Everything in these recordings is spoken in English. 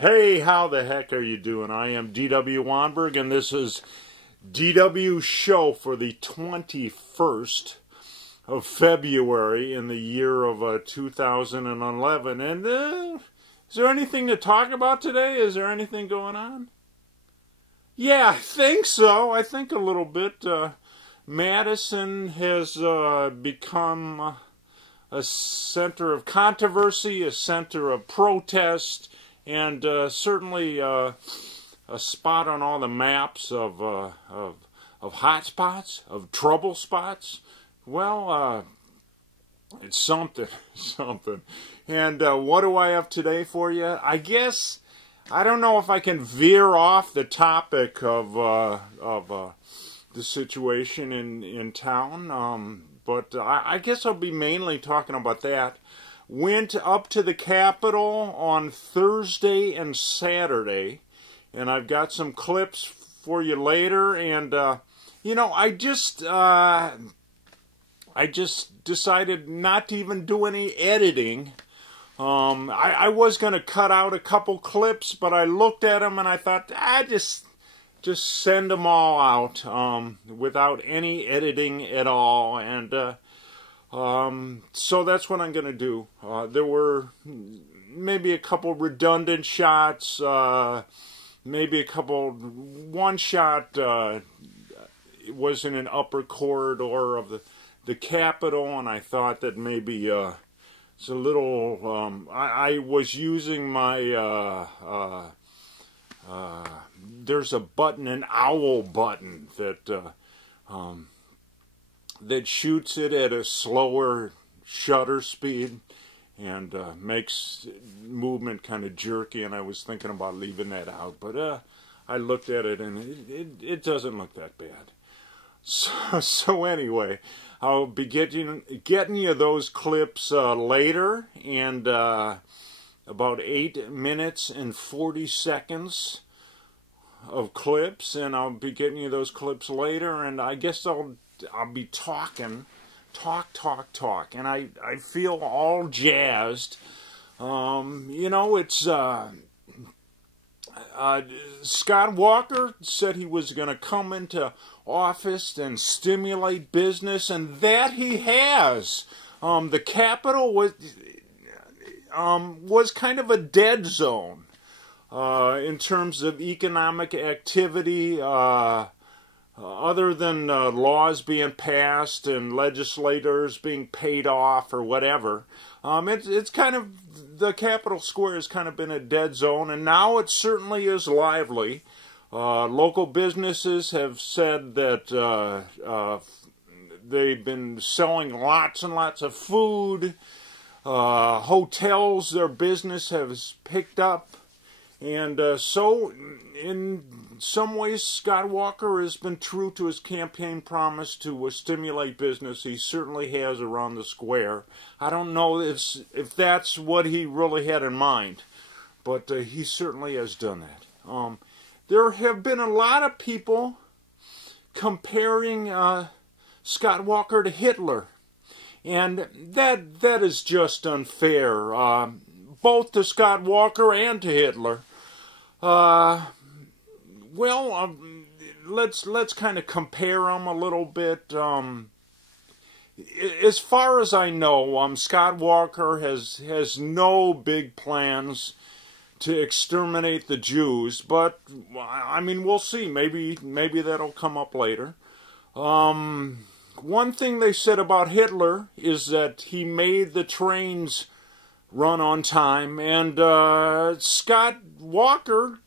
Hey, how the heck are you doing? I am D.W. Wanberg, and this is DW's show for the 21st of February in the year of 2011. And is there anything to talk about today? Is there anything going on? Yeah, I think so. I think a little bit. Madison has become a center of controversy, a center of protest, and certainly a spot on all the maps of hot spots, of trouble spots. Well, it's something. And what do I have today for you? I guess I don't know if I can veer off the topic of the situation in town, but I guess I'll be mainly talking about that. Went up to the Capitol on Thursday and Saturday, and I've got some clips for you later. And I just decided not to even do any editing. I was going to cut out a couple clips, but I looked at them and I thought, just send them all out without any editing at all. And so that's what I'm going to do. There were maybe a couple redundant shots, maybe a couple, one shot was in an upper corridor of the Capitol, and I thought that maybe it's a little, I was using my, there's a button, an owl button that shoots it at a slower shutter speed and makes movement kind of jerky, and I was thinking about leaving that out, but I looked at it and it doesn't look that bad. So anyway, I'll be getting you those clips later, and about 8 minutes and 40 seconds of clips, and I'll be getting you those clips later, and I guess I'll be talking, and I feel all jazzed. It's Scott Walker said he was going to come into office and stimulate business, and that he has. The Capitol was kind of a dead zone in terms of economic activity. Other than laws being passed and legislators being paid off or whatever, it's kind of, the Capitol Square has kind of been a dead zone, and now it certainly is lively. Local businesses have said that they've been selling lots and lots of food. Hotels, their business has picked up. And so, in some ways, Scott Walker has been true to his campaign promise to stimulate business. He certainly has around the square. I don't know if that's what he really had in mind, but he certainly has done that. There have been a lot of people comparing Scott Walker to Hitler, and that is just unfair, both to Scott Walker and to Hitler. Let's kind of compare them a little bit. As far as I know, Scott Walker has no big plans to exterminate the Jews, but I mean, we'll see. Maybe that'll come up later. One thing they said about Hitler is that he made the trains run on time, and Scott Walker,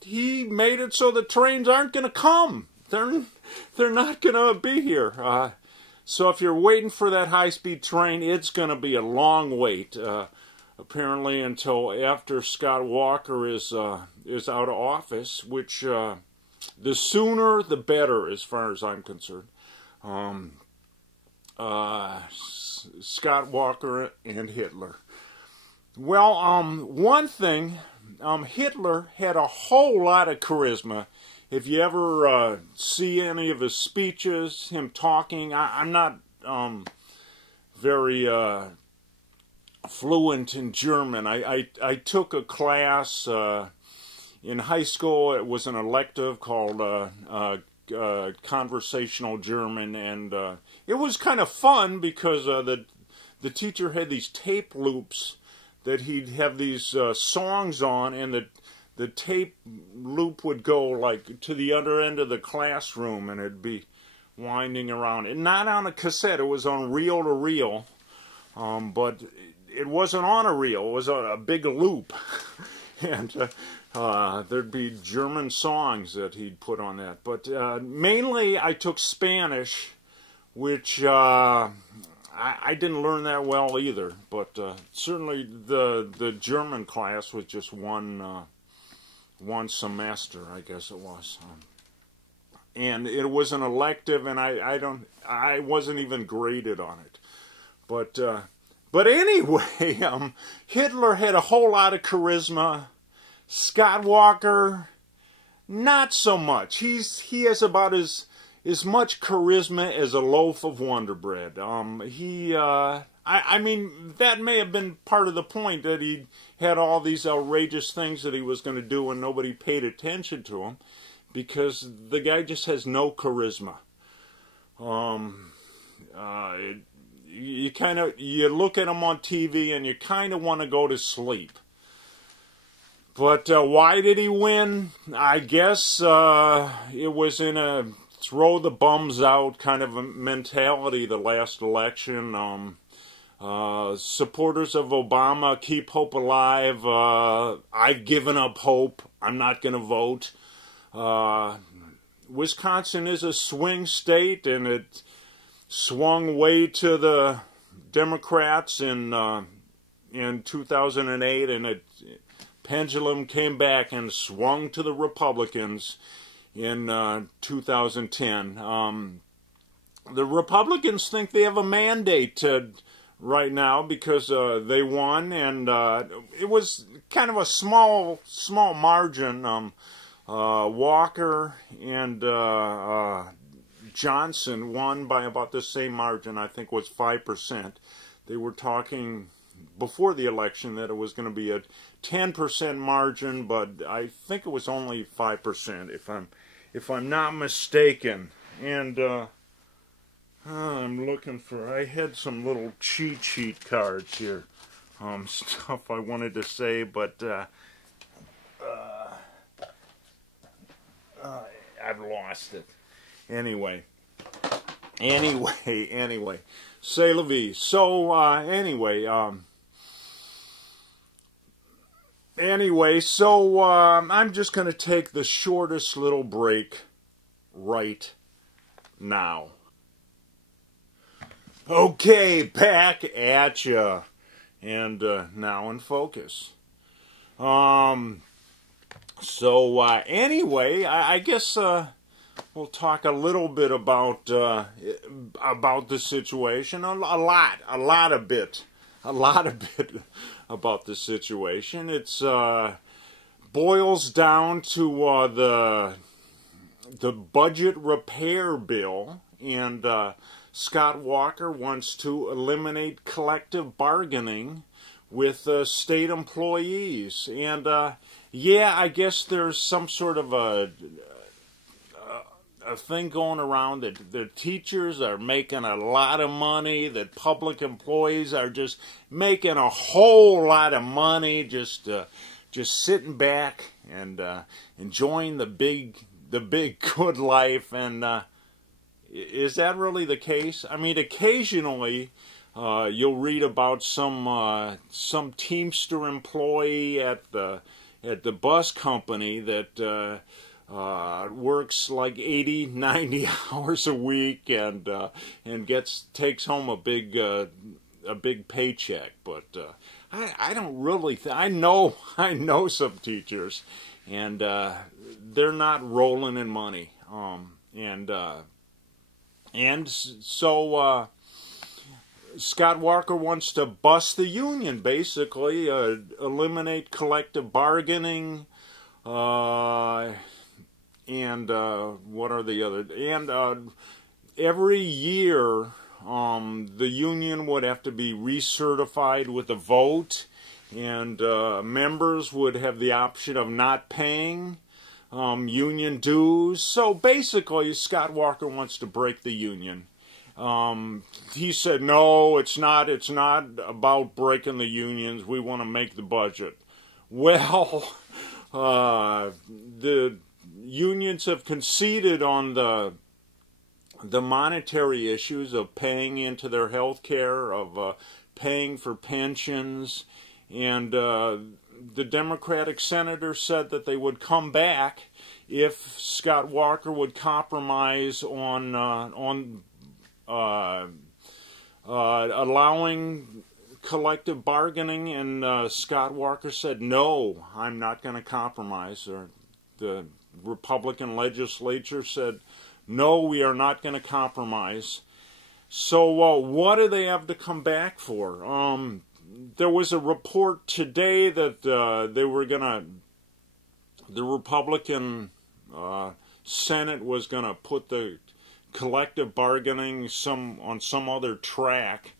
he made it so the trains aren't going to come. They're not going to be here. So if you're waiting for that high-speed train, it's going to be a long wait. Apparently until after Scott Walker is out of office, which the sooner the better, as far as I'm concerned. Scott Walker and Hitler. Well, one thing, Hitler had a whole lot of charisma. If you ever see any of his speeches, him talking, I'm not very fluent in German. I took a class in high school. It was an elective called conversational German, and it was kind of fun because the teacher had these tape loops that he'd have these songs on, and the tape loop would go like to the other end of the classroom, and it'd be winding around. And not on a cassette, it was on reel to reel, but it wasn't on a reel, it was a big loop. And there'd be German songs that he'd put on that. But mainly I took Spanish, which I didn't learn that well either. But certainly the German class was just one semester, I guess it was. And it was an elective, and I wasn't even graded on it. But anyway, Hitler had a whole lot of charisma. Scott Walker, not so much. He has about as much charisma as a loaf of Wonder Bread. I mean, that may have been part of the point, that he had all these outrageous things that he was going to do and nobody paid attention to him, because the guy just has no charisma. You look at him on TV and you kind of want to go to sleep. But why did he win? I guess it was in a throw the bums out kind of a mentality the last election. Supporters of Obama, keep hope alive. I've given up hope. I'm not going to vote. Wisconsin is a swing state, and it swung way to the Democrats in 2008, and it pendulum came back and swung to the Republicans in 2010. The Republicans think they have a mandate right now because they won, and it was kind of a small margin. Walker and Johnson won by about the same margin. I think was 5%. They were talking before the election that it was going to be a 10% margin, but I think it was only 5%, if I'm not mistaken. And I'm looking for. I had some little cheat sheet cards here, stuff I wanted to say, but I've lost it. Anyway. C'est la vie. So, anyway, I'm just going to take the shortest little break right now. Okay, back at ya. And now in focus. Anyway, I guess we'll talk a little bit about the situation. A lot about the situation. It's boils down to the budget repair bill, and Scott Walker wants to eliminate collective bargaining with state employees. And yeah, I guess there's some sort of a thing going around that the teachers are making a lot of money, that public employees are just making a whole lot of money, just sitting back and enjoying the big good life. And is that really the case? I mean, occasionally you'll read about some Teamster employee at the bus company that works like 80, 90 hours a week and takes home a big paycheck. But I don't really I know some teachers, and they're not rolling in money. So Scott Walker wants to bust the union, basically, eliminate collective bargaining, and what are the other? And every year, the union would have to be recertified with a vote, and members would have the option of not paying union dues. So basically, Scott Walker wants to break the union. He said, no, it's not about breaking the unions. We want to make the budget. Well, the unions have conceded on the monetary issues of paying into their health care, of paying for pensions, and the Democratic senator said that they would come back if Scott Walker would compromise on allowing collective bargaining, and Scott Walker said, no, I'm not going to compromise. Or the Republican legislature said, no, we are not going to compromise. So what do they have to come back for? There was a report today that the Republican Senate was going to put the collective bargaining on some other track.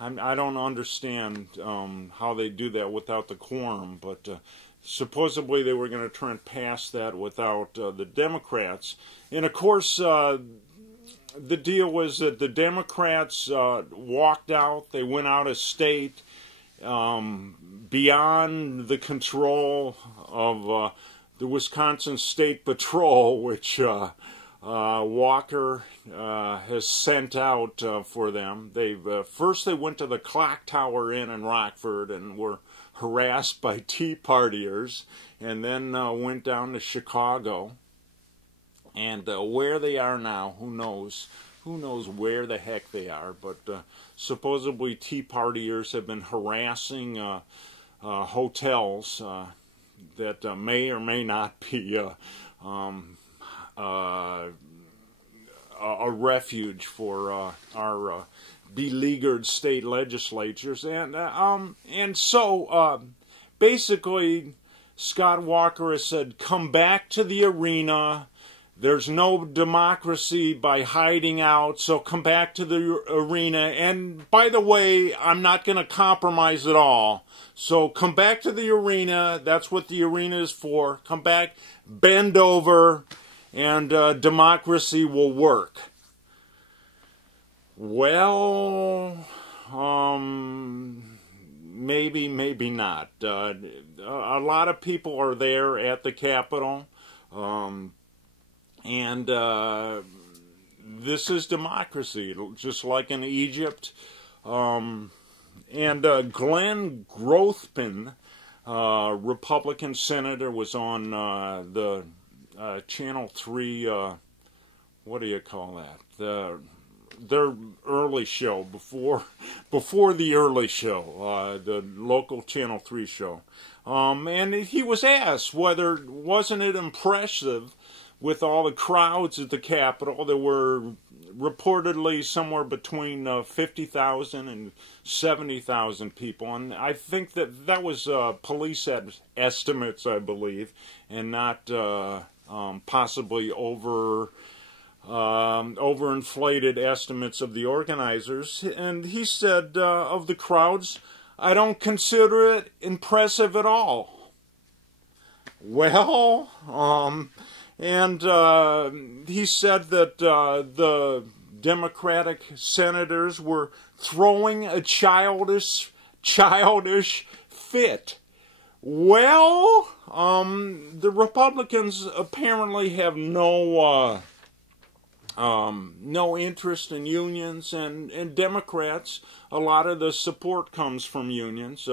I don't understand how they do that without the quorum, but supposedly they were going to try and pass that without the Democrats. And of course, the deal was that the Democrats walked out. They went out of state, beyond the control of the Wisconsin State Patrol, which Walker has sent out for them. First they went to the Clock Tower Inn in Rockford and were harassed by Tea Partiers, and then went down to Chicago. And where they are now, who knows? Who knows where the heck they are? But supposedly Tea Partiers have been harassing hotels that may or may not be a refuge for our beleaguered state legislatures, and so basically Scott Walker has said, come back to the arena. There's no democracy by hiding out, so come back to the arena. And by the way, I'm not going to compromise at all. So come back to the arena. That's what the arena is for. Come back, bend over, and democracy will work. Well, maybe, maybe not. A lot of people are there at the Capitol. And this is democracy, just like in Egypt. And Glenn Grothman, Republican senator, was on the Channel 3, what do you call that? Their early show, before the early show, the local Channel 3 show. And he was asked whether, wasn't it impressive with all the crowds at the Capitol? There were reportedly somewhere between 50,000 and 70,000 people, and I think that was police estimates, I believe, and not possibly overinflated estimates of the organizers. And he said, of the crowds, I don't consider it impressive at all. Well, and he said that the Democratic senators were throwing a childish fit. Well, the Republicans apparently have no interest in unions, and Democrats, a lot of the support comes from unions.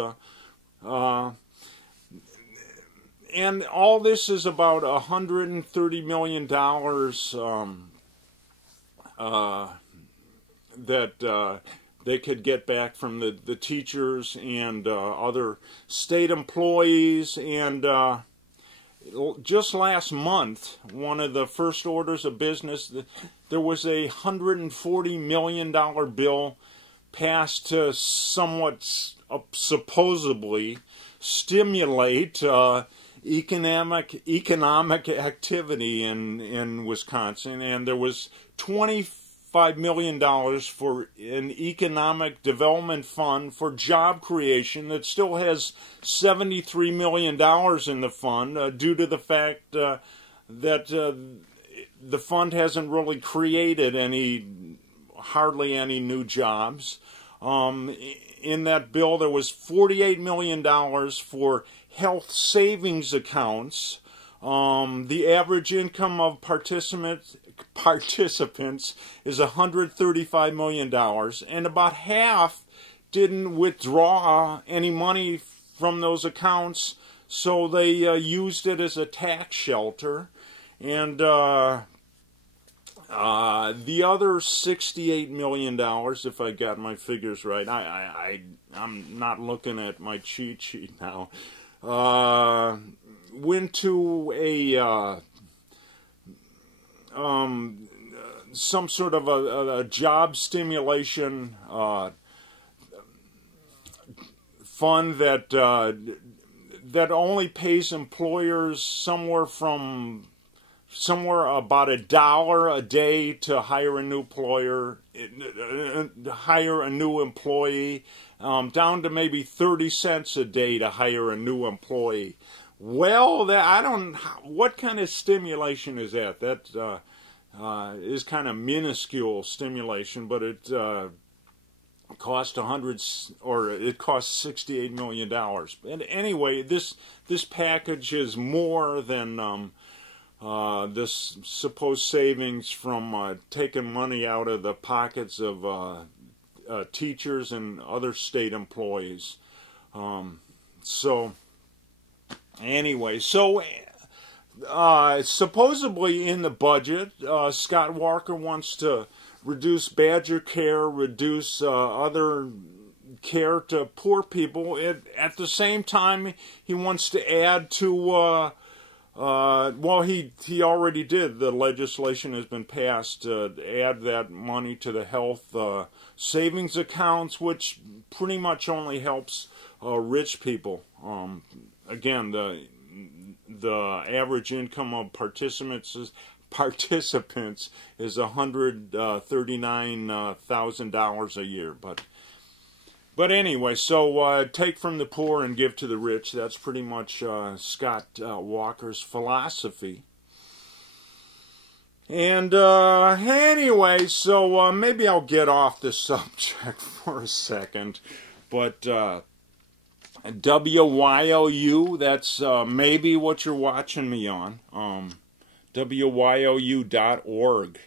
And all this is about $130 million that they could get back from the teachers and other state employees. And just last month, one of the first orders of business, there was a $140 million bill passed to somewhat supposedly stimulate economic activity in Wisconsin, and there was $25 $135 million for an economic development fund for job creation that still has $73 million in the fund due to the fact that the fund hasn't really created hardly any new jobs. In that bill, there was $48 million for health savings accounts. The average income of participants is $135 million, and about half didn't withdraw any money from those accounts, so they used it as a tax shelter. And the other $68 million, if I got my figures right, I'm not looking at my cheat sheet now, went to some sort of a job stimulation fund that only pays employers somewhere about $1 a day to hire a new employee, down to maybe 30 cents a day to hire a new employee. Well, what kind of stimulation is that? That is kind of minuscule stimulation, but it cost $68 million. And anyway, this package is more than this supposed savings from taking money out of the pockets of teachers and other state employees. Anyway, supposedly in the budget, Scott Walker wants to reduce badger care, reduce other care to poor people. At the same time, he wants to add to, well, he already did. The legislation has been passed to add that money to the health savings accounts, which pretty much only helps rich people. Again, the average income of participants is $139,000 a year. But anyway, so take from the poor and give to the rich. That's pretty much Scott Walker's philosophy. And anyway, so maybe I'll get off the subject for a second. But WYOU, that's maybe what you're watching me on, WYOU.org,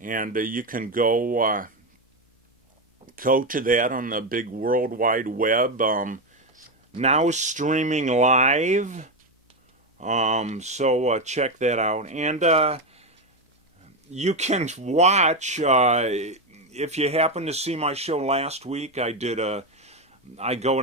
and you can go to that on the big World Wide Web, now streaming live, so check that out. And you can watch, if you happen to see my show last week, I go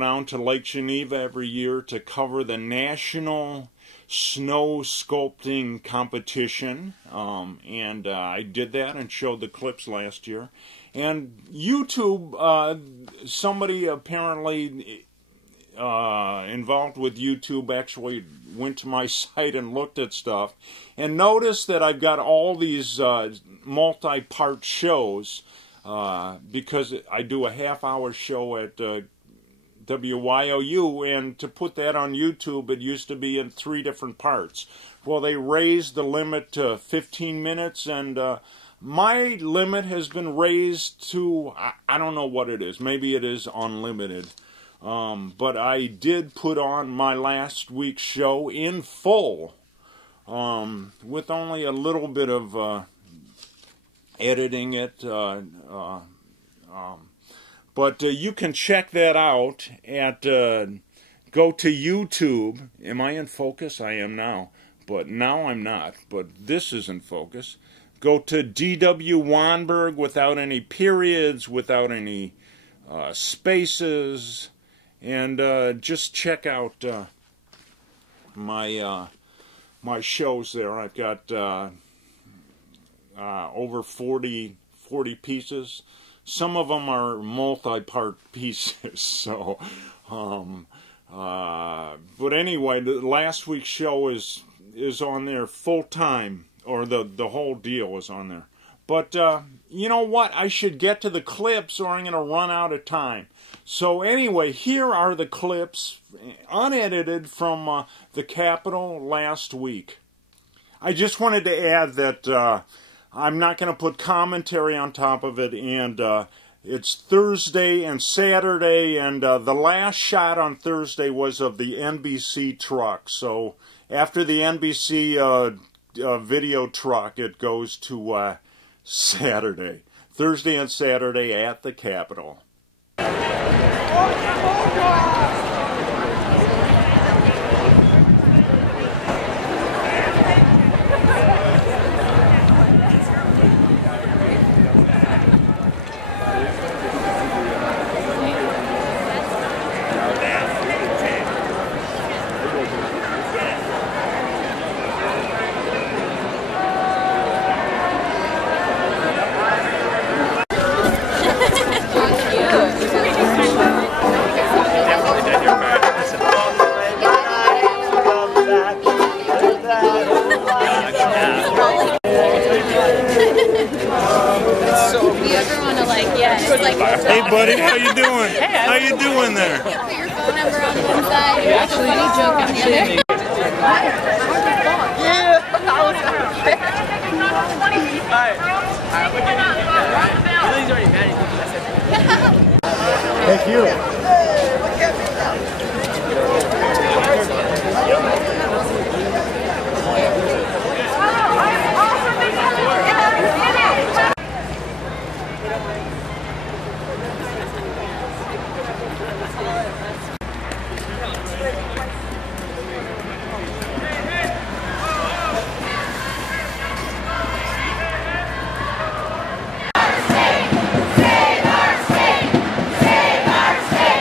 down to Lake Geneva every year to cover the National Snow Sculpting Competition, and I did that and showed the clips last year. And YouTube, somebody apparently involved with YouTube actually went to my site and looked at stuff and noticed that I've got all these multi-part shows, because I do a half-hour show at WYOU, and to put that on YouTube, it used to be in 3 different parts. Well, they raised the limit to 15 minutes, and my limit has been raised to, I don't know what it is. Maybe it is unlimited. But I did put on my last week's show in full, with only a little bit of editing it. But you can check that out at, go to YouTube. Am I in focus? I am now. But now I'm not. But this is in focus. Go to D.W. Wanberg without any periods, without any spaces. And just check out my shows there. I've got over 40 pieces. Some of them are multi-part pieces, so, but anyway, the last week's show is on there full-time, or the whole deal is on there. But you know what? I should get to the clips or I'm going to run out of time. So anyway, here are the clips, unedited, from the Capitol last week. I just wanted to add that I'm not going to put commentary on top of it, and it's Thursday and Saturday, and the last shot on Thursday was of the NBC truck. So after the NBC video truck, it goes to Saturday. Thursday and Saturday at the Capitol. Hey buddy, how you doing? How you doing there? Put your phone number on one side, a funny joke on the other. Thank you. Save our state!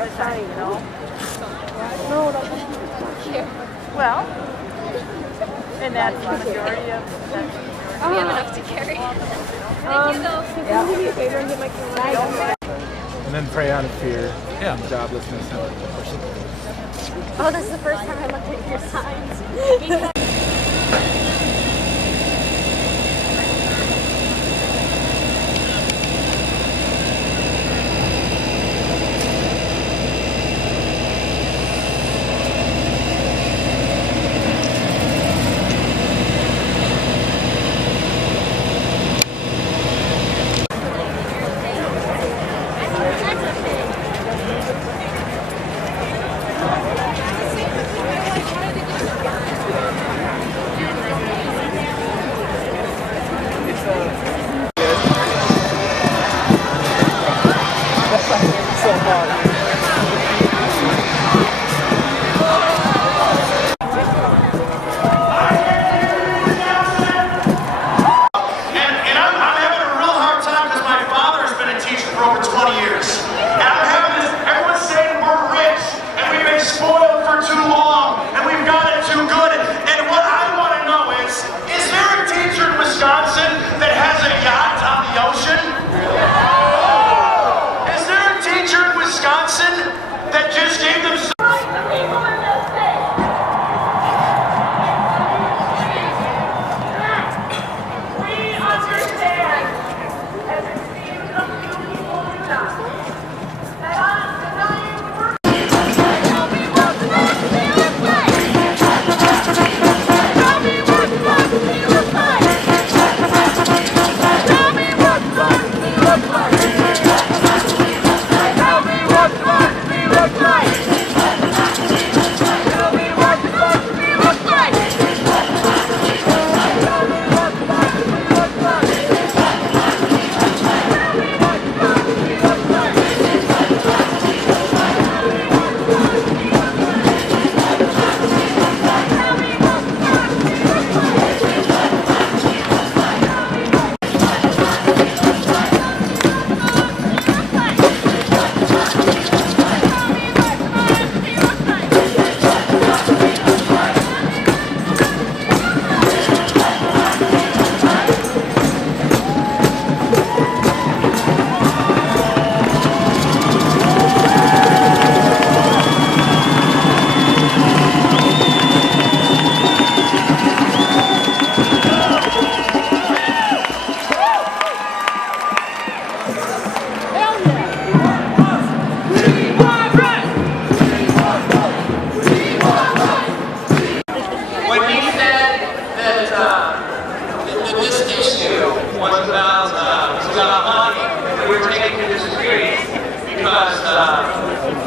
at a time, you know? No, that's here. Well, and that's the majority of We have enough to carry. Thank you, though. Can you do me a favor and get my camera? And then prey out of fear, joblessness, and depression. Oh, this is the first time I looked at your signs.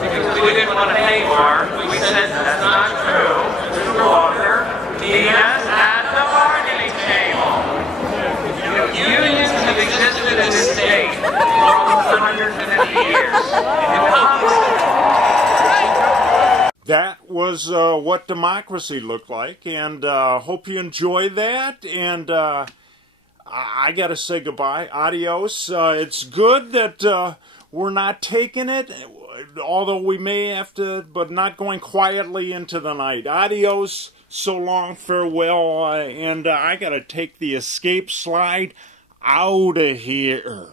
Because we didn't want to pay more, we said that's not true. Mr. Walker, meet us at the bargaining table. Unions have existed in this state for almost 150 years. That was what democracy looked like, and hope you enjoyed that, and I gotta say goodbye, adios. It's good that we're not taking it, although we may have to, but not going quietly into the night. Adios, so long, farewell, and I gotta take the escape slide out of here.